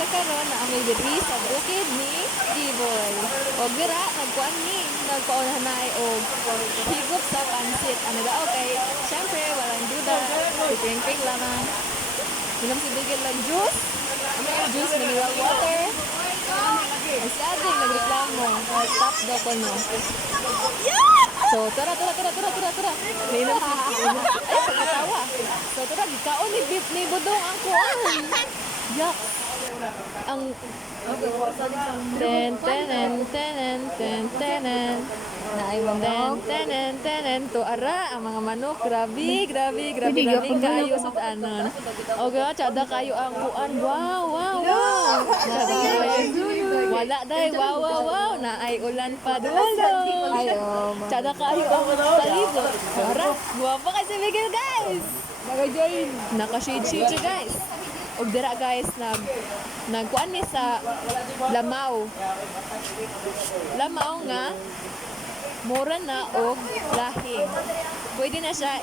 sa karon na amay diri sa bukid ni Giboy. O gira nagkuan ni nagpaunahan na og higop sa pansit. Ano daw kay syempre walang duda. Si Ping lamang. Inom si Bigel lang juice, mineral water. Ay si Ading nagreklamo. Stop daw ko no. So, tara. Nainom si ay, pagkatawa. So, tara, gikaon ni Budong ang kuan. Yak. Ang ten. Ten. To ara ang mga manok. Grabe kaayo sa tanan. Okay, tsada kayo ang kuan. Wow. Tsada kayo. Wala day. Wow. Na ay ulan pa dulo. Tsada kayo ang palibot. Tara, guwapo kasi Miguel guys. Naka-join. Naka-shade siya guys. Og dira guys nagkuan ni sa Lamaw nga mura na og lahing. Pwede na siya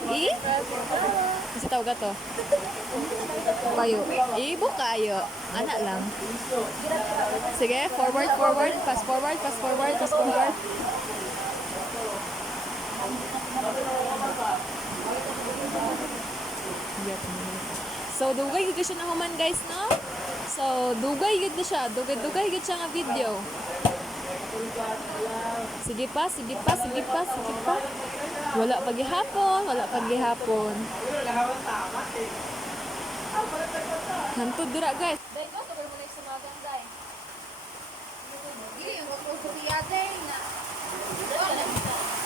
kasi tawag to. Kayo. Ibo kayo. Ana lang. Sige, forward. Fast forward. So, dugay gid siya na human guys, no? So, dugay gid siya. Dugay gid siya nga video. Sige pa. Wala paghihapon. Hantod dira guys. Dai ko sabar mo na sumagang dai. Dili yung ko sa dai na.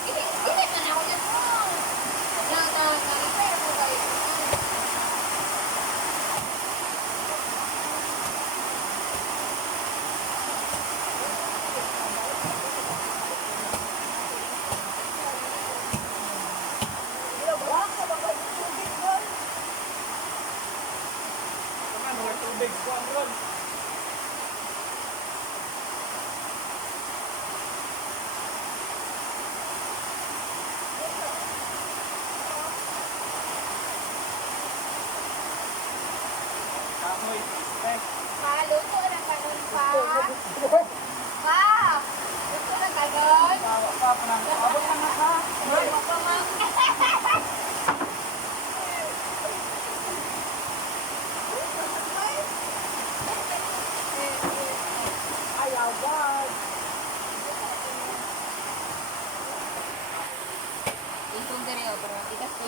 Ini man ako dyan. Na mo guys. Big squadron. Kahoy, respect. Luto na kanon pa. Pa! Luto na kanon. Abot ka na ka. Itong dere o bro, ikas ko.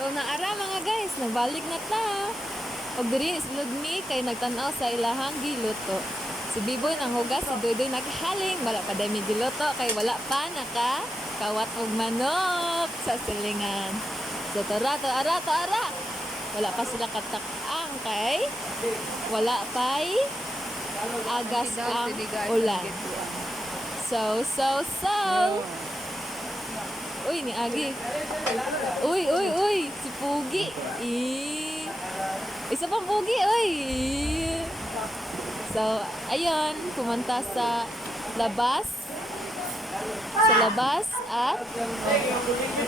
So naara mga guys, nagbalik na ta. Og diri isulod mi kay nagtan-aw sa ilahang giluto. Si Biboy nang hugas, si Doydoy nakahaling, wala pa dami giluto kay wala pa naka kawat og manok sa silingan. So tara. Wala pa sila katak-ang kay wala pa'y agas ang ulan. So. Uy, ni Agi. Uy, si Pugi. Isa pang Pugi, uy. So, ayun, pumunta sa labas. At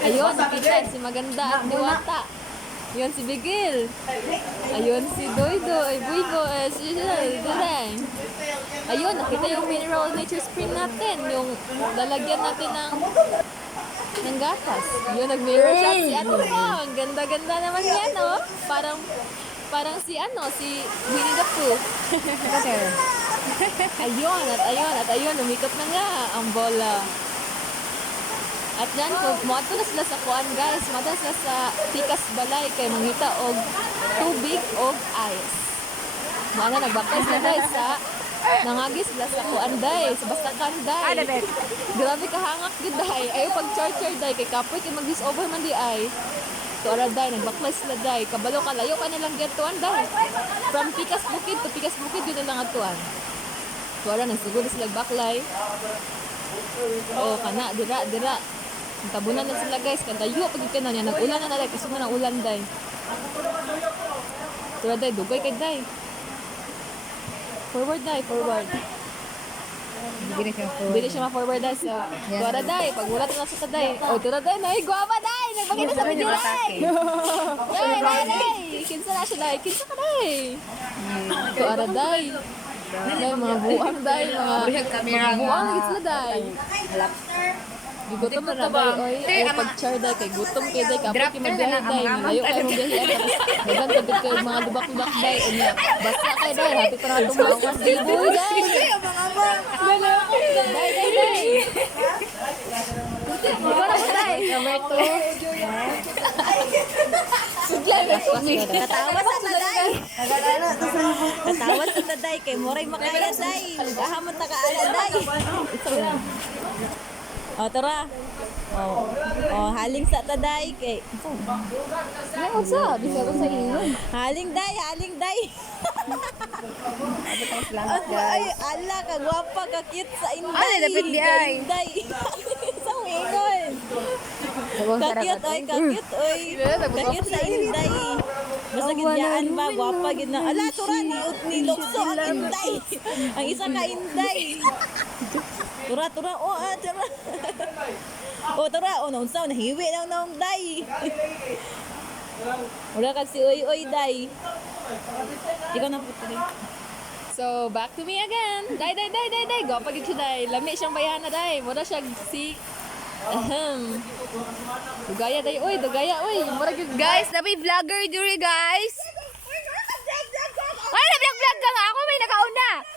ayun, nakita si Maganda at Diwata. Ayun si Bigil. Ayun si Doydoy. Si Durang. Ayun, nakita yung mineral nature spring natin. Yung lalagyan natin ng gatas. Yun, nag-mirror shot si Ate Pao. Ang ganda-ganda naman yan, no? Parang si Winnie the Pooh. ayun, umikot na nga ang bola. At yan, muadto na sila sa kuan guys. Muadto na sila sa Tikas Balay kay mangita og tubig og ice. Maana nagbakay sila guys sa nangagis sila sa kuan day, sa bastakan day. Grabe kahangak gid day. Ayo pag char day kay kapoy kay mag-disover man di ay. So ara day nagbakay sila day. Kabalo kalayo ka na lang getuan day. From Pikas Bukid to Pikas Bukid yun na lang atuan. So ara nagsiguro sila baklay. Oh, kana dira. Tabunan na sila guys, kandayo pag ikaw niya nag-ulan na day, kasi na ng ulan day. Tura day, dugay kay day. Forward. Hindi siya ma-forward day. So, tura day, pag ulat na sa day. Oh, tura day, nay, guwapa day! Nagpakita sa video day! Day! Kinsa na siya day? Kinsa ka day? Tura day. Day, mga buang day, mga buang lagi sila day. Gutom na ba oy ay pag-char day kay gutom kay day kapag kimagay day layo kay mo day dagan tabit kay mga lubak-lubak day unya basta kay day happy para tumaw ka Biboy day day para day number 2 katawa sa taday kay moray makaya day gahamon ta ka ala day. Oh, tara. Oh, haling sa taday kay. Ano sa? Bisa ko sa ingon. Haling day. Ay, ala ka gwapa ka cute sa inday. Ano dapat di ay? Inday. Sa ingon. Kakit oy. Kakit sa inday. Basta gidyaan ba gwapa gid na. Ala tura ni lukso ang inday. Ang isa ka inday. Tura. Tara. Naunsaw nahiwi lang naong day. Wala kag si oy day. Ikaw na puto rin. So, back to me again. Day. Go pagid siya day. Lami siyang bayana day. Mura siya si Dugaya day. Mura gyud Guys, nabi vlogger diri guys. Ay, na-vlog ka nga ako, may nakauna.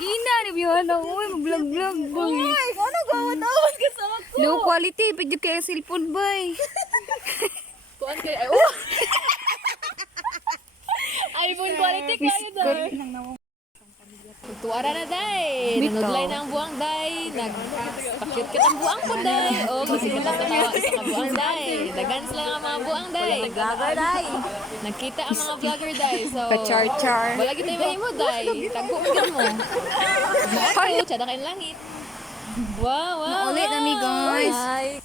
Ina, nabiyana. Uy, mag-vlog boy. Uy, ano gawad ka sa ako? Low quality, pwede kayo cellphone boy. Kuan kay iPhone quality kayo day. Tuara na day. Nanudlay na ang buang day. Nagpakit ang buang po day. O, kasi kita katawa sa kabuang day. Dagan sila ang mga buang day. Vlogger day. Nakita ang mga vlogger day. So, Pa-char-char. wala kita yung mahimo day. Tagbukan mo. Ako, tsada kayong langit. Wow. Maulit na mi, guys. Ay.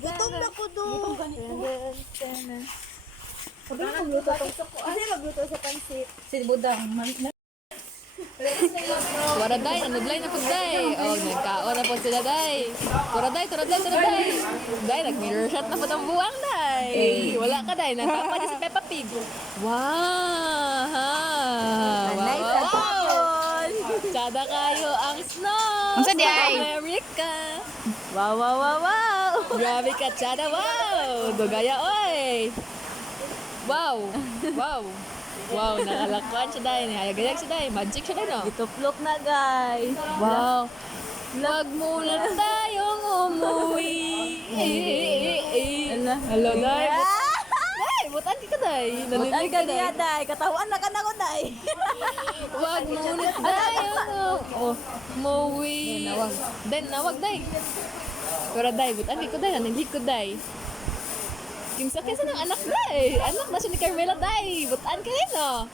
Gutom na ko do. Magluto sa pansit. Si Budang. Wara day, nanudlay na po day. Oh, nagkaon na po sila day. Tura day. Day, nag-mirror shot na po ng buwang day. Wala ka day, nagkapa niya si Peppa Pig. Wow! Tsada kayo ang snow Unsa di sa ay? America. Wow! Grabe ka, tsada, wow! Dugaya, oy! Wow. Wow. Wow, nakalakwan siya dahil. Nahayagayag siya dahil. Magic siya dahil, no? Ituplok na guys. Wow. Wag muna tayong umuwi. Hello, Day. Day, butan ka, Day. Butan ka niya, day. Katawan na ka na ko, day. Wag muna tayong umuwi. Den, nawag, Day. Pero, Day, butan ka, Day. Nanindi ko, Day. Kimsa kesa ng anak, Day. Anak na siya ni Carmela, Day. Butan ka rin, no?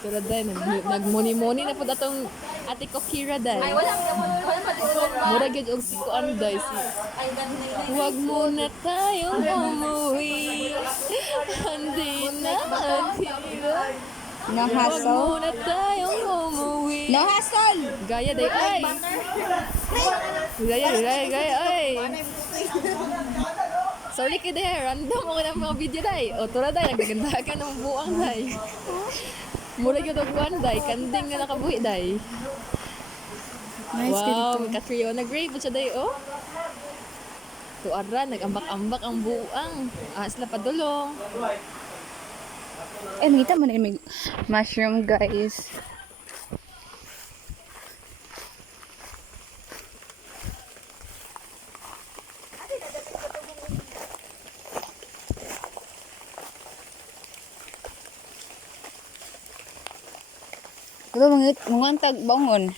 Pero, Day, nagmuni-muni na po datong ate ko, Kira, Day. Mura gyud og si kuan, Day. Wag muna tayong umuwi. Hindi na tira. No Wag hassle. muna tayong umuwi. No hassle. Gaya, Day. Ay! Gaya, ay! Sorry ka, Day. Random ako ng mga video, Day. O, tura, Day. Nagaganda ka ng buang, Day. Mura gyud og kuan, Day. Kanding nga nakabuhi, Day. Nice Wow, Catriona Gray po siya day, oh. Tuara, nag-ambak-ambak ang buang. Sila padulong. Eh, makita mo na yung mushroom, guys. Ito, mga tag bangon.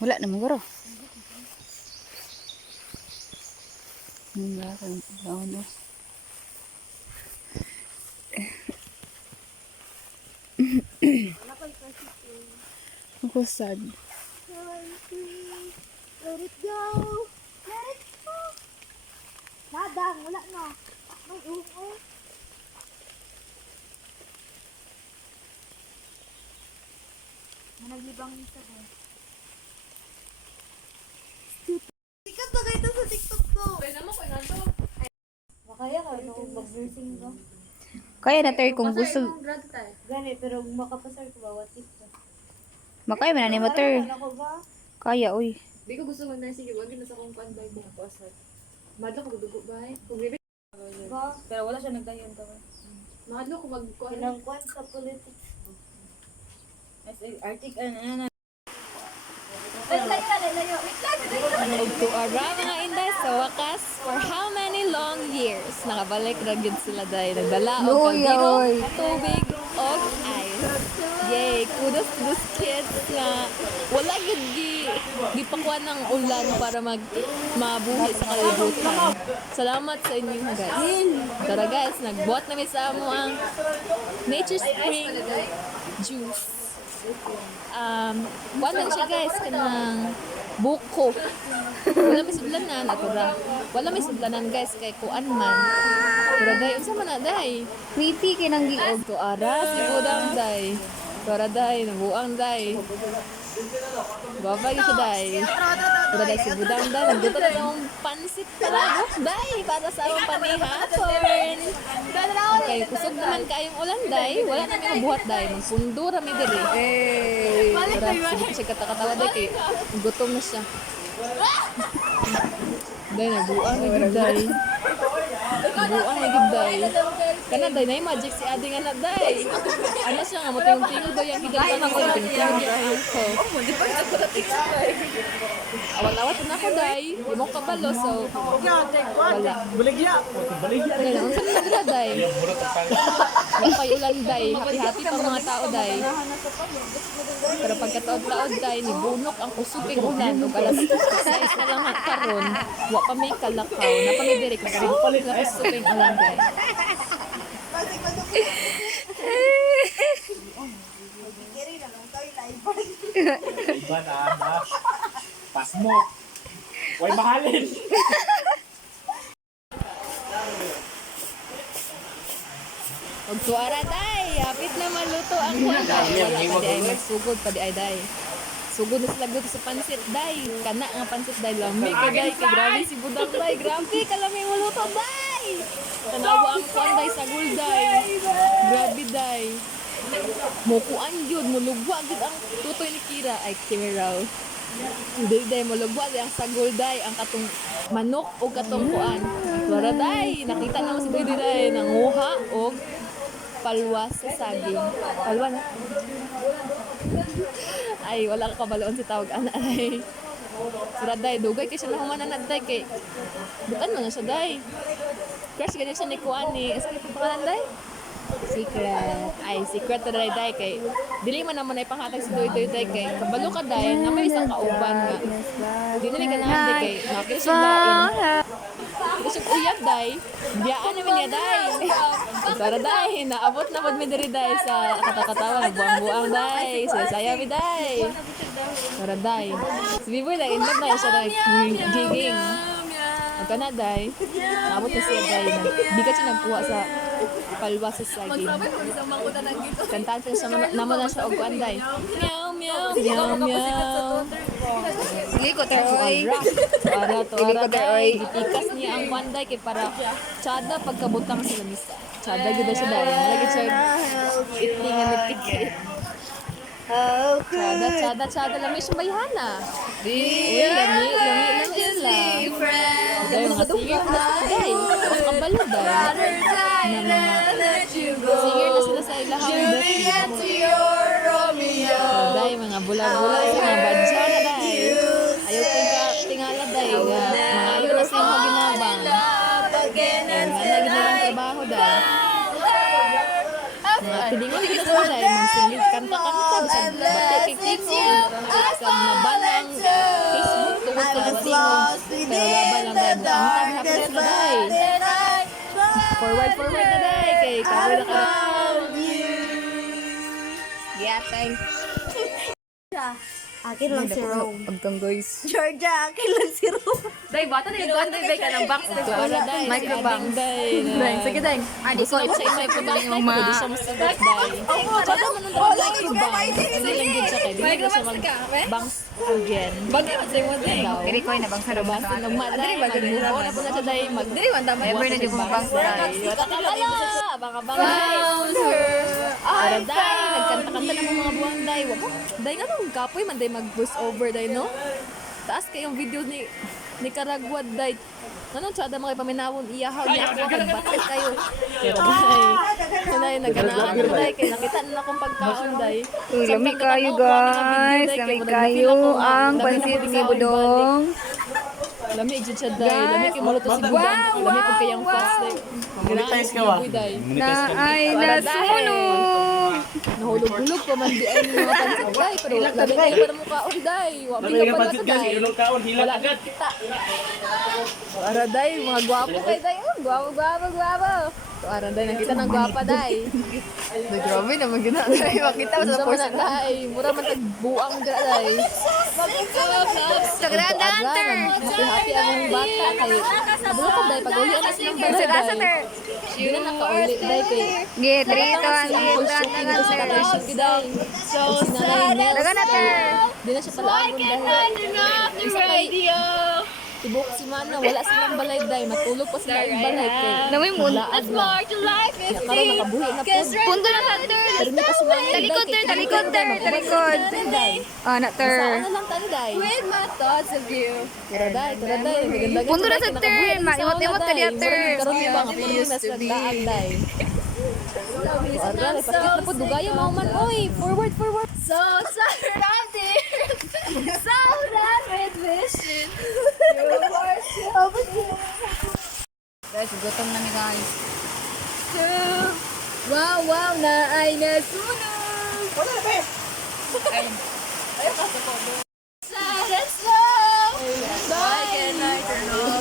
Wala na magaro. Wala kang bangon. Ako sad. Let it go. Let it go. Nadang, wala na. May uho. Naglibang isa ko. Sikat ba kayo sa TikTok ko? Makaya ka, no? Mag-nursing ko. Kaya na tayo kung gusto. Gani, pero makapasar ko ba? What TikTok? Makaya man ni motor. Ako ba? Kaya, uy. Di ko gusto mag sige, wag na sa kong pan bay kung ako asar. Madlo ko dugo bay. Kung bibi Ba? Pero wala siya nagdayon to. madlo ko magkuan. Pinangkuan sa politics. Arctic, ano. Og tuara mga inday sa wakas for how many long years nakabalik ra gyud sila day nagdala og Uy, kaldero, uy. tubig og ice. Yay, kudos to those kids nga wala gyud gipakuan ng ulan para mabuhi sa kalibutan. Salamat sa inyo guys. Tara guys, nagbuhat na mi sa amo ang Nature Spring juice. Kuan lang siya guys kanang buko. Wala may sudlanan ato ra. Wala may sudlanan guys kay kuan man. Pero day unsa man na day? Creepy kinang giog. To ara si budang day. Tora day nabuang day. Babay siya day. Tora day si budang day nagduto na yung pansit pala day para sa among panihapon. Okay, kusog naman kayong ulan day. Wala na may buhat day. Magpundo ra mi diri. Tora sige siya katawa day kay gutom na siya. Day nabuang na gid day. Nabuang na gid day. Kana day na magic si ading anak day. Ano siya nga mo tingog daw yung hidal pa ko tingog ko. Di pa sa politik day. Awat-awat na ako day. Di mo kabalo so. Wala. Baligya. Baligya. Day na unsa na dira day. Yung kay ulan day, happy pa mga tao day. Pero pagkataod-taod day ni bunok ang kusuping ulan ug alas 6 na lang karon. Wa pa may kalakaw, na pa may diri kasi palit na kusuping ulan day. Iba na. Pas mo. Huwag mahalin. Og tuara day, hapit na maluto ang kuan day. Wala pa di ay magsugod pa di ay day. Sugod na sila dito sa pansit day. Kana nga pansit day lami ka day. Kay grabe si budang day. Grabe kalami maluto day. Tanawa ang kuan day sa gulday. Grabe day. Mukuan yun, mulugwa gid ang tutoy ni Kira ay Kimi raw. Hindi day mo lugwa day ang sagol day ang katong manok o katong kuan. Wala day nakita na mo si Didi day nanguha og palwas sa saging. Palwa na. Ay wala ka kabaloon si tawag ana ay. Sura day dugay kay siya nahumanan na day kay bukan man na siya day. Crush ganyan siya ni kuan ni escape pangalan day. Secret. Ay, secret to day day kay dili man naman ay panghatag si Doy day kay kabalo ka day na may isang kauban nga. Di na ni ganahan day kay nakita siya dain. Kasi siya uyab day. Biyaan naman niya day. Tara day, naabot na pod mi diri day sa katakatawa buang-buang day. Saya mi day. Tara day. Si Biboy day in love na siya day. Giging. Ang na day. Naabot na siya day. Di ka siya nagkuha sa palwa sa saging. Kantaan siya naman na siya og kuanday. Meow meow meow meow. Sige ko taroy. Para to ara day. Gitikas niya ang kuanday kay para tsada pagkabutang sa lamisa. Tsada gyud siya day. Lagi siya itling nga ticket. Tsada lami siya bayhana. Uy, lami sila. Dahil mga singer na sila day. Ang kabalo day. Na mga singer na sila sa ilahang birthday. Day, mga bulag-bulag sa mga badya na day. Ayaw tingala day. Mga ayaw na siya maginabang. Mga ginalang trabaho day. Mga pilingon kita sa day. Magsilid kanta-kanta. Bisag bati kay TikTok. Sa mabanang Facebook. Tungkol ka ng tingog. Pero laban lang day. Ang happy na day. Forward na day. Kay kaboy na ka. Yeah, thanks. Akin lang si Rome. Pagkang guys. Georgia, akin lang si Rome. Day, bata na yung day ka ng box. Day, Microbox. Day. Sige, Deng. Gusto ko siya yung microbox day. Pero di siya masagot day. Tsaka man ang microbox. Hindi lang din siya kay. Hindi ko siya mag-banks again. Bagay mo sa'yo mo day. Diri ko na bang sa Basta nagmaday, mag-move on na po na siya day. Diri man tama. Ever na di ko banks day. Para day, nagkanta-kanta ng mga buwan day. Day nga nung kapoy man day mag-voice over day, no? Taas kayong video ni Karagwad day. Anong tsada mga ipaminawon iyahaw niya ako kagbatis kayo. Pero day, naganahan ko day. Kaya nakita na akong pagkaon day. Lami kayo guys. Lami kayo ang pansit ni Budong. Lami jud siya day. Lami kay muluto si Budong. Lami ko kayang fast day. Monetize ka ba? Na ay nasunog. Nahulog-hulog pa man di ay mga pansit day. Pero labi kayo para mong kaon day. Wapin ka pala sa day. Ilong kaon, hilang Wala agad. kita. Para day, mga gwapo kay day. Gwapo. Para day, nakita ng gwapa day. Grabe naman ginagawa. Makita mo sa Sa post. man day, mura man tagbuang dira day. Sagrada Hunter. Happy ang bata kay. Kabalo ka day, pag-uli na silang bata day. Di na nakauli day kay. Git, rito ang Full shooting dito sa Katarship day. So sad. Dagan na ter. Di na siya palaabon dahil. Isa kay tibok si Mana, wala silang balay day. Matulog pa sila yung balay kay. Namoy mo. Laad na. Kaya karoon nakabuhi na po. Punto na ta ter. Pero may kasumangan day. Talikod ter, kay talikod ter, talikod. day. Ah, na ter. Saan na lang tanday? With my thoughts of you. Tara day. Maganda Punto na sa ter. Maimot-imot ka diya ter. Karoon yung mga pilinas na daan day. Aral, paskit na po. Dugaya mo man. Oy, forward. So surrounded, so done with wishing. Guys, gutom na ni guys. Wow, na ay nasunog. Sad and slow.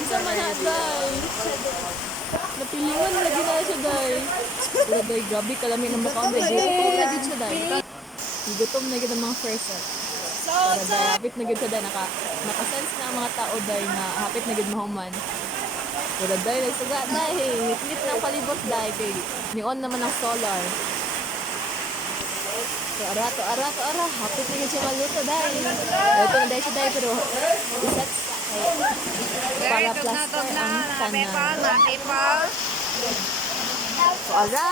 Sa manaday. Napilingan lagi na siya day. Pero day, grabe kalami ng bakaon day. Gutom na gid siya day. Gutom na gid ang mga first set. Pero day, hapit na gid siya day. Nakasense na ang mga tao day na hapit na gid mahuman. Pero day, nagsuga day. Hit ng palibot day. Kay neon naman ang solar. So, ara. Hapit na gid siya maluto day. Ito na day siya day. Pero isat sa para plaster ang tanan. So, ara.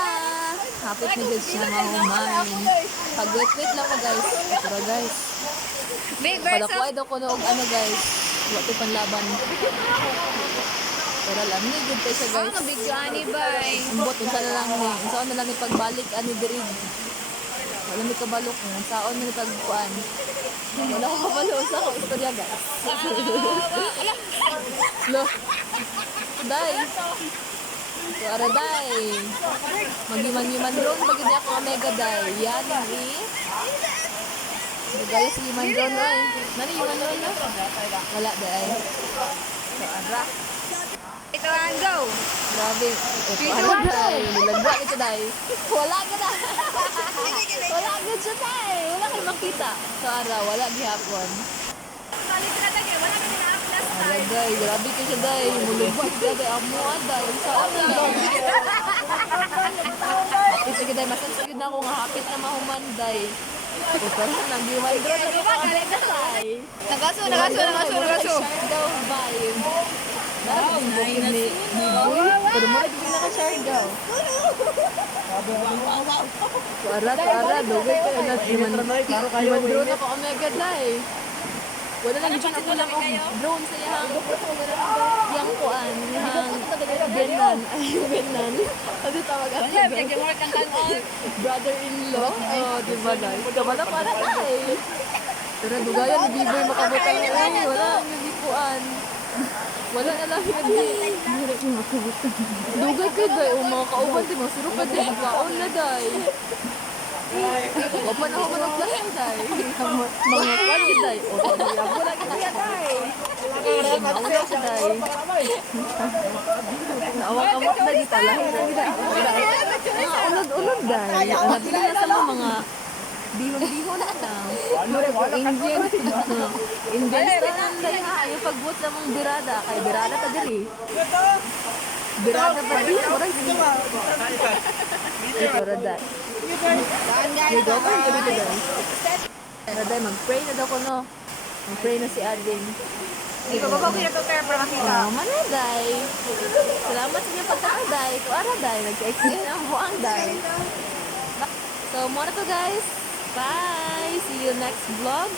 Hapit na gid siya mahuman. Pag-wait lang mo guys. Pero guys. Big versus... Padakuay daw ko na og ano guys. Wala panlaban. Pero alam ni good pa siya guys. Ang big ani bay. Ambot unsa na lang ni. Unsa na lang ni pagbalik ani diri. Wala mi kabalo kung unsaon ni pagkuan. Wala ko kabalo sa ko istorya guys. Lo. Day. Ara day. Magiman-yuman ron pag hindi ako omega day. Yan ni. Gaya si Yuman ron ay. Nani Yuman ron na? Wala day. So ara. Ito ang go. Grabe. Ano day? Nilagwa ito day. Wala ka na. Wala ka siya day. Wala kayo makita. So ara, wala gihapon. Salit na tayo. Wala ka na uplas. Ara day, grabe ka siya day. Mulubot ka day. Amo day. Sa ano lang. Ito ka day. Masansagid na ako nga hapit na mahuman day. Ito lang. Nag-iwan doon. Ano ba? Galit na day. Nagaso. Shark daw vibe. Wow, nice ni Biboy. Pero mo ito pinaka-shark daw. Ara, dugay ka na. Iman drone ako omega day. Wala lang dyan ako lang drone sa yang kuan, yang benan. Ay, benan. Ano tawag ako? Brother-in-law. Oh, di ba day? Kabala para day. Pero dugayan ni Biboy makabutang na. Wala, hindi kuan. Wala na lang yun. Dugay kayo, day. O mga kauban, di mo. Suro ka, day. Kaon na, day. Wapa na ako managlasan, day. Mga kwan, day. O, pag-yabo lang kaya, day. Nauna siya, day. Naawak-awak na dito. Lahir na dito. Mga ulod-ulod, day. Nabili na sa mga bihon-bihon na lang. Mura ko, Indian. Indian stand na nga. Yung pagbuot sa mong birada. Kay birada ta diri. Birada pa din. Mura hindi. Ito, Raday. Dito ako yung dito guys. Raday, mag-pray na daw ko, no? Mag-pray na si Ading. Ikaw ba ko prepare para makita? Oh, manaday. Salamat sa inyong pagkakaday. Ito, Araday. Nag-explain ang buang day. So, muna to guys. Bye! See you next vlog.